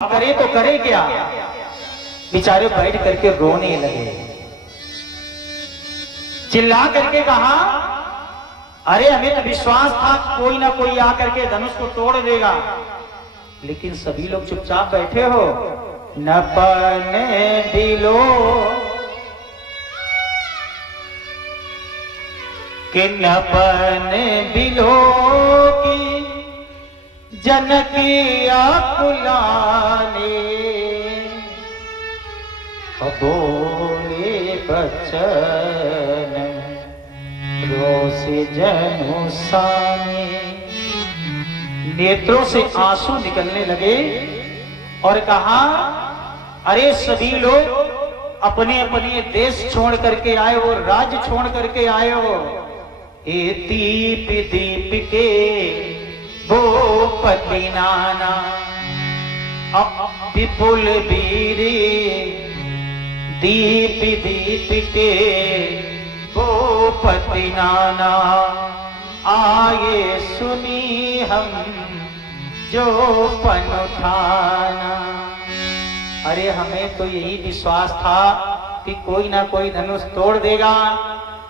करे तो करे क्या। बेचारे बैठ करके रोने लगे, चिल्ला करके कहा, अरे हमें तो विश्वास था कोई ना कोई आकर के धनुष को तोड़ देगा, लेकिन सभी लोग चुपचाप बैठे हो। न पने दिलो कि न पने दिलो की जनकिया कुलाने बोले बचन रोस जनु साने। नेत्रों से आंसू निकलने लगे और कहा, अरे सभी लोग अपने अपने देश छोड़ करके आए हो, राज्य छोड़ करके आए हो। ए दीप दीप के भूपति नाना विपुल वीरे दीप दीप के भूपति नाना आए सुनी हम जो पन उठाना। अरे हमें तो यही विश्वास था कि कोई ना कोई धनुष तोड़ देगा,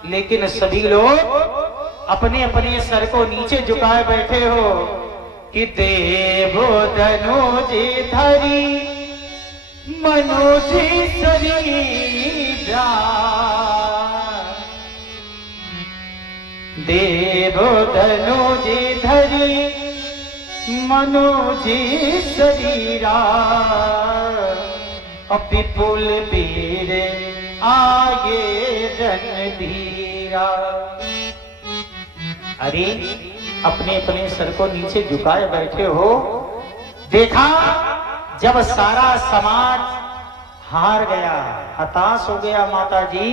लेकिन सभी लोग अपने अपने सर को नीचे झुकाए बैठे हो कि देवो धनुज धरी मनोज शरीरा। देवो धनुज धरी मनोज शरीरा विपुल वीर आगे रणधीरा। अरे अपने अपने सर को नीचे झुकाए बैठे हो। देखा जब सारा समाज हार गया, हताश हो गया माता जी,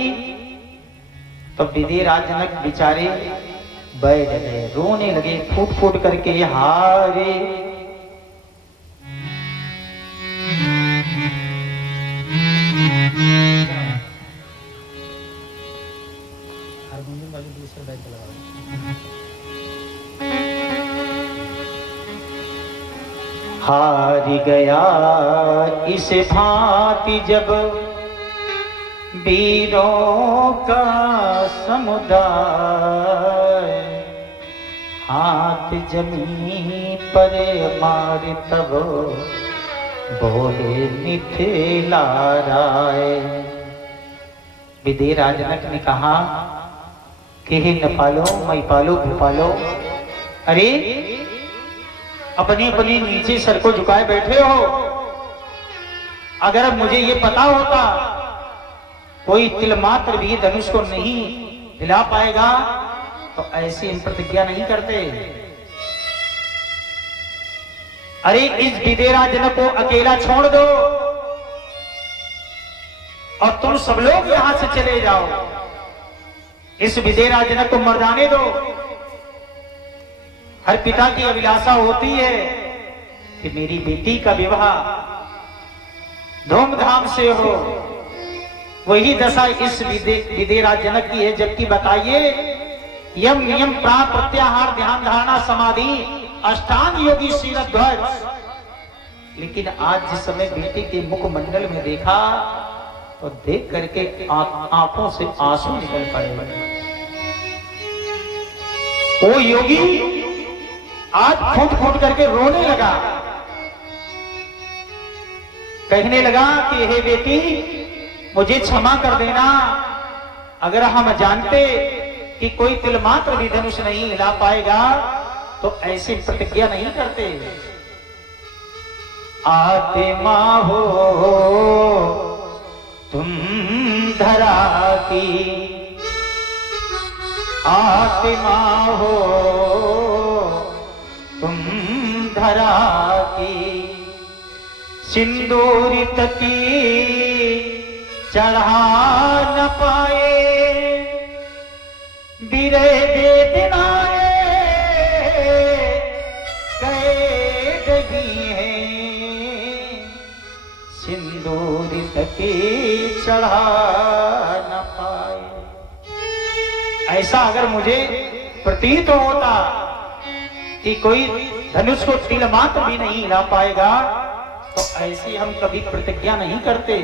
तो विदेहराज जनक बेचारे बैठ गए, रोने लगे फूट फूट करके, हारे हार गया इस भांति जब वीरों का समुदाय। हाथ जमीन पर मार तब बोले मिथिला राय। विदेहराज जनक ने कहा कि हे नपालो महिपालो भूपालो, अरे अपनी अपनी नीचे सर को झुकाए बैठे हो। अगर मुझे ये पता होता कोई तिल मात्र भी धनुष को नहीं हिला पाएगा तो ऐसी हम प्रतिज्ञा नहीं करते। अरे इस विदेहराज जनक को अकेला छोड़ दो और तुम सब लोग यहां से चले जाओ। इस विदेहराज जनक को मर्दाने दो। हर पिता की अभिलाषा होती है कि मेरी बेटी का विवाह धूमधाम से हो। वही दशा इस विदेहराज जनक की है। जबकि बताइए, यम नियम प्राण प्रत्याहार ध्यान धारणा समाधि अष्टांग योगी शीलध्वज, लेकिन आज जिस समय बेटी के मुखमंडल में देखा तो देख करके आंखों से आंसू निकल पड़े। वो योगी आज फूट फूट करके रोने लगा, कहने लगा कि हे बेटी मुझे क्षमा कर देना। अगर हम जानते कि कोई तिल मात्र भी धनुष नहीं हिला पाएगा तो ऐसी प्रतिज्ञा नहीं करते। आत्मा हो तुम धरा की, आत्मा हो तुम धरा की, सिंदूरित की चढ़ा न पाए, बिरे वेदनाए गए गई हैं, सिंदूरित की चढ़ा न पाए। ऐसा अगर मुझे प्रतीत होता कि कोई धनुष को तिल मात्र भी नहीं हिला पाएगा तो ऐसी हम कभी प्रतिज्ञा नहीं करते।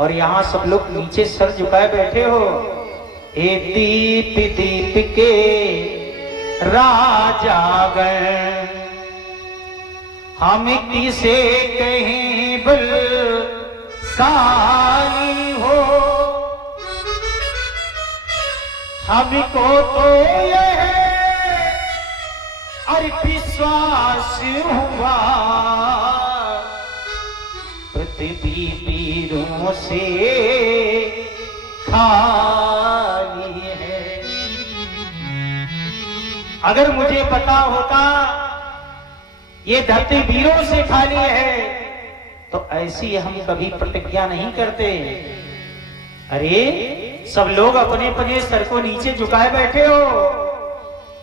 और यहाँ सब लोग नीचे सर झुकाए बैठे हो। ए दीप दीप के राजागण, हम किसे कहीं बलशाली हो, हमको तो यह अरे विश्वास हुआ, पृथ्वी वीरों से खाली है। अगर मुझे पता होता ये धरती वीरों से खाली है तो ऐसी हम कभी प्रतिज्ञा नहीं करते। अरे सब लोग अपने अपने सर को नीचे झुकाए बैठे हो।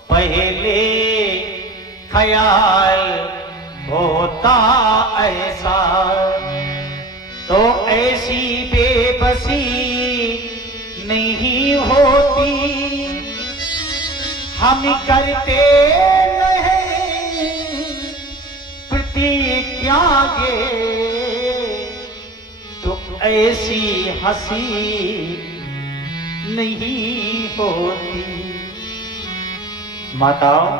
पहले ख्याल होता ऐसा तो ऐसी बेबसी नहीं होती, हम करते नहीं प्रतिज्ञा गे तो ऐसी हंसी नहीं होती। माताओं,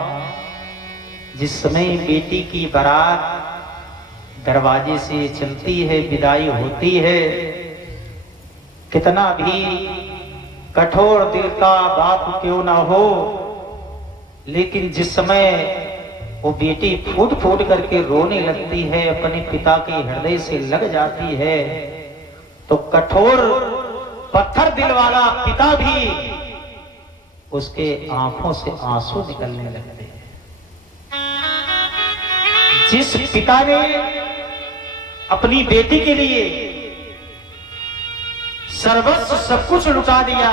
जिस समय बेटी की बारात दरवाजे से चलती है, विदाई होती है, कितना भी कठोर दिल का बाप क्यों ना हो, लेकिन जिस समय वो बेटी फूट फूट करके रोने लगती है, अपने पिता के हृदय से लग जाती है, तो कठोर पत्थर दिल वाला पिता भी उसके आंखों से आंसू निकलने लगते हैं। जिस पिता ने अपनी बेटी के लिए सर्वस्व सब कुछ लुटा दिया,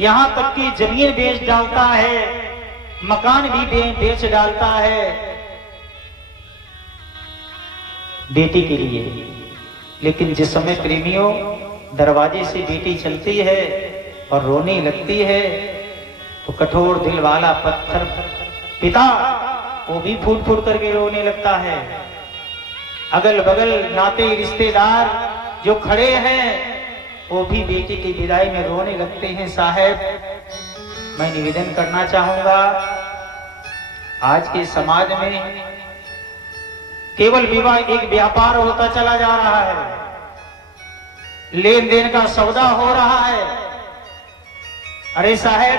यहां तक कि जमीन बेच डालता है, मकान भी बेच डालता है बेटी के लिए, लेकिन जिस समय प्रेमियों दरवाजे से बेटी चलती है और रोने लगती है तो कठोर दिल वाला पत्थर पिता वो भी फूट फूट करके रोने लगता है। अगल बगल नाते रिश्तेदार जो खड़े हैं वो भी बेटी की विदाई में रोने लगते हैं। साहब, मैं निवेदन करना चाहूंगा, आज के समाज में केवल विवाह एक व्यापार होता चला जा रहा है, लेन देन का सौदा हो रहा है। अरे साहब,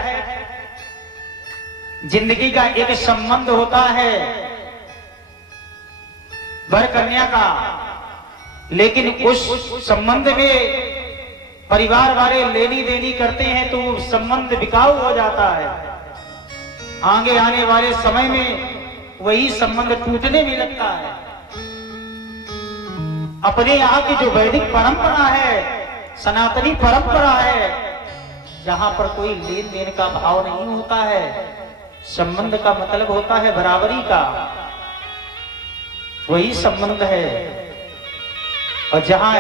जिंदगी का एक संबंध होता है वर कन्या का, लेकिन उस संबंध में परिवार वाले लेनी देनी करते हैं तो वो संबंध बिकाऊ हो जाता है। आगे आने वाले समय में वही संबंध टूटने भी लगता है। अपने यहाँ की जो वैदिक परंपरा है, सनातनी परंपरा है, जहां पर कोई लेन देन का भाव नहीं होता है, संबंध का मतलब होता है बराबरी का, वही संबंध है। और जहां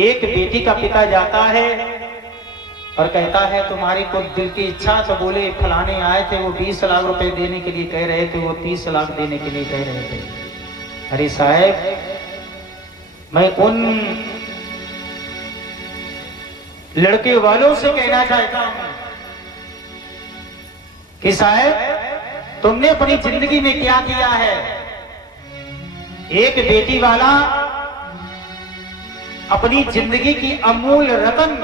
एक बेटी का पिता जाता है और कहता है तुम्हारी को दिल की इच्छा, तो बोले फलाने आए थे, वो 20 लाख रुपए देने के लिए कह रहे थे, वो 30 लाख देने के लिए कह रहे थे। अरे साहब, मैं उन लड़के वालों से कहना चाहता हूं कि साहब, तुमने अपनी जिंदगी में क्या किया है? एक बेटी वाला अपनी जिंदगी की अमूल रतन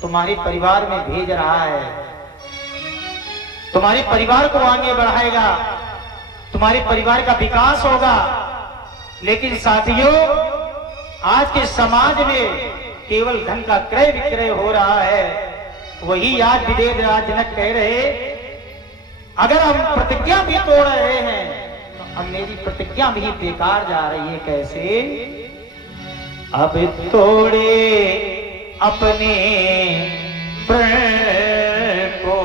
तुम्हारे परिवार में भेज रहा है, तुम्हारे परिवार को आगे बढ़ाएगा, तुम्हारे परिवार का विकास होगा। लेकिन साथियों, आज के समाज में केवल धन का क्रय विक्रय हो रहा है। वही आज विदेश राजनक कह रहे, अगर हम प्रतिज्ञा भी तोड़ रहे हैं तो अब मेरी प्रतिज्ञा भी बेकार जा रही है। कैसे? अब तोड़े अपने प्रण को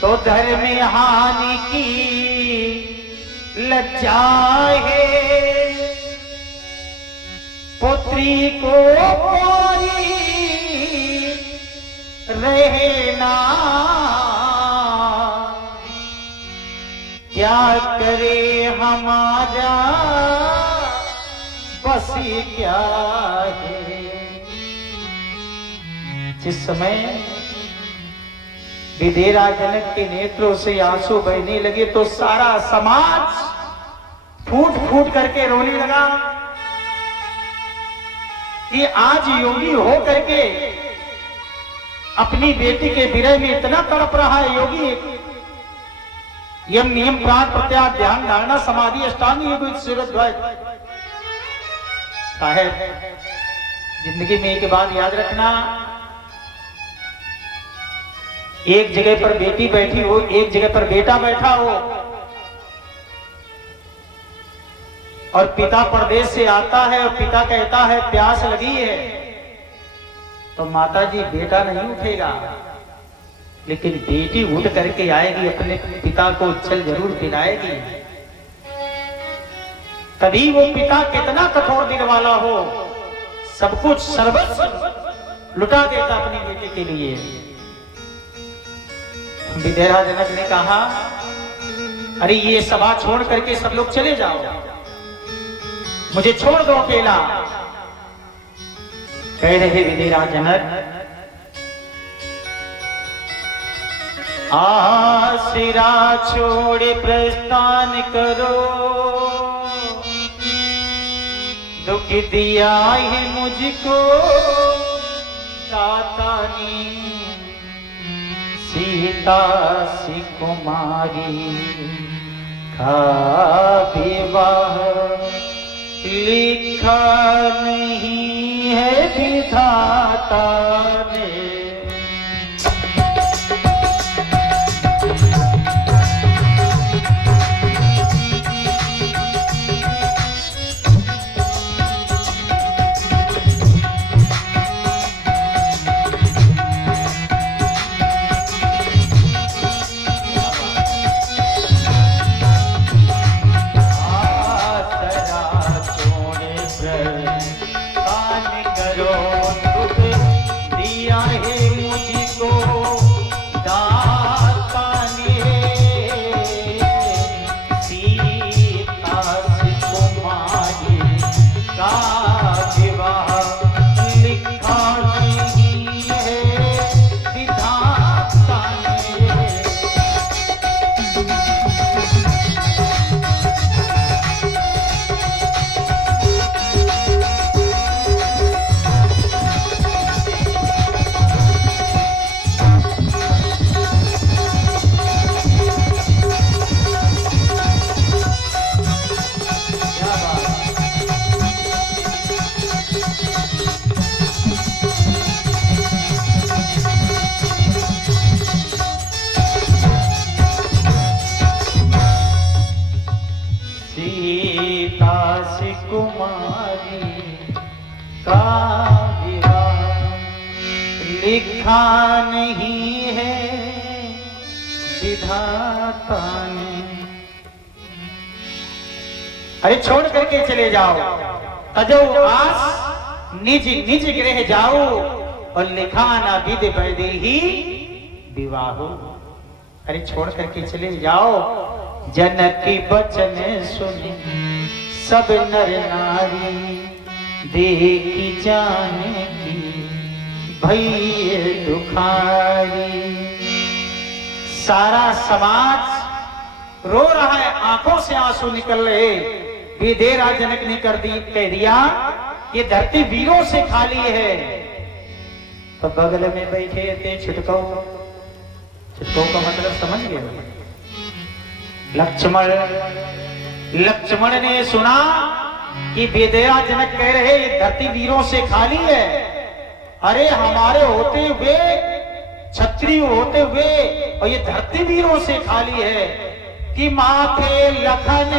तो धर्म हानि की लज्जा है, पुत्री को कोई रहना क्या करे हमारा बस क्या है। जिस समय विदेरा जनक के नेत्रों से आंसू बहने लगे तो सारा समाज फूट फूट करके रोने लगा कि आज योगी हो करके अपनी बेटी के विरह में इतना तड़प रहा है। योगी यम नियम प्राण प्रत्याहार ध्यान धारणा समाधि अष्टांग योग साहेब, जिंदगी में एक बात याद रखना, एक जगह पर बेटी बैठी हो, एक जगह पर बेटा बैठा हो और पिता परदेश से आता है और पिता कहता है प्यास लगी है, तो माता जी बेटा नहीं उठेगा, लेकिन बेटी उठ करके आएगी, अपने पिता को जल जरूर पिलाएगी। तभी वो पिता कितना कठोर दिल वाला हो, सब कुछ सर्वस्व लुटा देता अपनी बेटी के लिए। विदेरा जनक ने कहा अरे ये सभा छोड़ करके सब लोग चले जाओ, मुझे छोड़ दो अकेला। कह रहे विदेरा जनक आसरा छोड़े प्रस्थान करो, दुख दिया है मुझको दाता ने, सीता सी कुमारी का विवाह लिखा नहीं है विधाता ने। लिखा नहीं है विधाता ने। अरे छोड़ करके चले जाओ, तजो आस निज निज गृह जाओ, और लिखा ना विधि बैदे ही विवाहो। अरे छोड़ करके चले जाओ, जनक की वचन सुने सब नर नारी, देखी जाने की भई दुखारी। सारा समाज रो रहा है, आंखों से आंसू निकल रहे। विदेरा जनक ने कह दिया ये धरती वीरों से खाली है। तो बगल में बैठे थे छिटकौ, छिटकौ का मतलब समझ गए? लक्ष्मण ने सुना कि विदेरा जनक कह रहे ये धरती वीरों से खाली है। अरे हमारे होते हुए, क्षत्रिय होते हुए, और ये धरती वीरों से खाली है कि माथे लखन